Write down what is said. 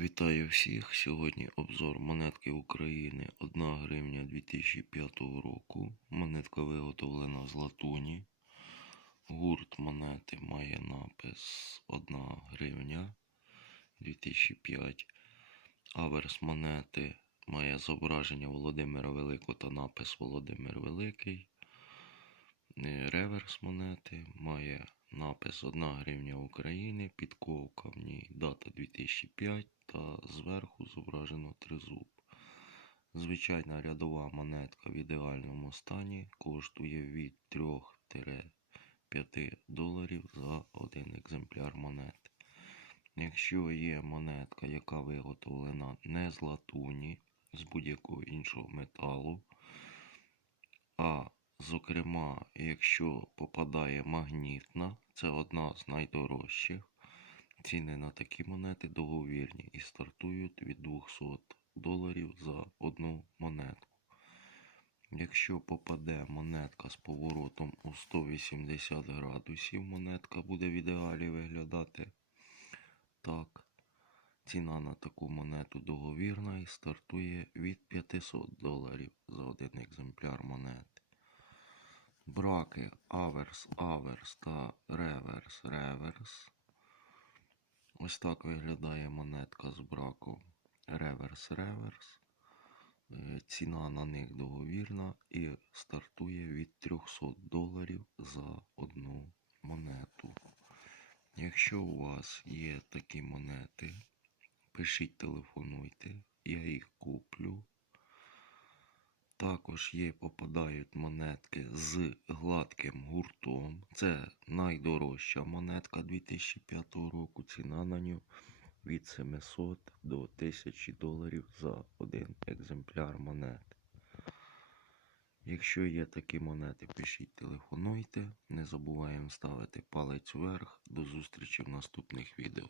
Вітаю всіх! Сьогодні обзор монетки України 1 гривня 2005 року. Монетка виготовлена з латуні. Гурт монети має напис 1 гривня 2005. Аверс монети має зображення Володимира Великого та напис Володимир Великий. Е, Реверс монети має напис 1 гривня України, підковка в ній дата 2005 та зверху зображено тризуб. Звичайна рядова монетка в ідеальному стані коштує від 3-5 доларів за один екземпляр монети. Якщо є монетка, яка виготовлена не з латуні, з будь-якого іншого металу, а Зокрема, якщо попадає магнітна, це одна з найдорожчих. Ціни на такі монети договірні і стартують від 200 доларів за одну монетку. Якщо попаде монетка з поворотом у 180 градусів, монетка буде в ідеалі виглядати так. Ціна на таку монету договірна і стартує від 500 доларів за один екземпляр монети. Браки аверс, аверс та реверс, реверс. Ось так виглядає монетка з браком реверс, реверс. Е, Ціна на них договірна і стартує від 300 доларів за одну монету. Якщо у вас є такі монети, пишіть, телефонуйте, я їх куплю. Також є, попадають монетки з гладким гуртом. Це найдорожча монетка 2005 року. Ціна на нього від 700 до 1000 доларів за один екземпляр монети. Якщо є такі монети, пишіть, телефонуйте. Не забуваємо ставити палець вверх. До зустрічі в наступних відео.